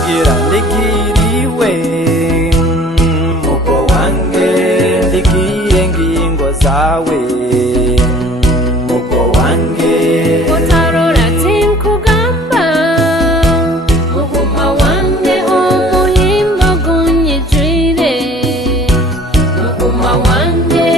kugira ndigiriwe mugo wange ndigiye ngingo zawe mugo wange utarora tinkugamba muhuma wange umuhimbo gunyijwire muhuma wange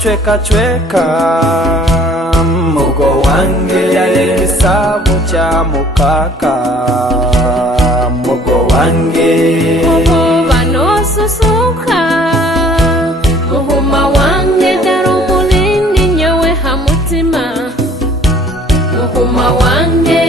chweka chweka mugo wange yale kisabu cha mukaka mugo wange mugo banosusuka muhuma wange daro mulindi nyewe hamutima muhuma wange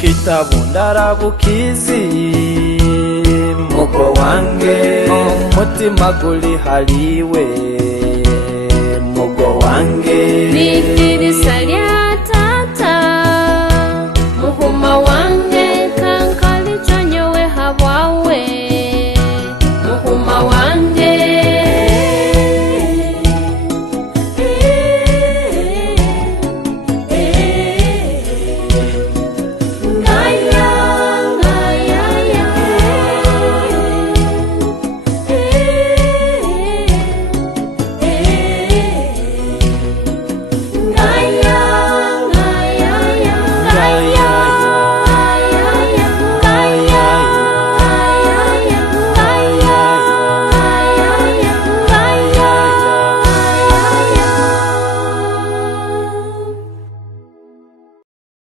kitabu ndarabukizi mugo wange umutima guli haliwe mugo wange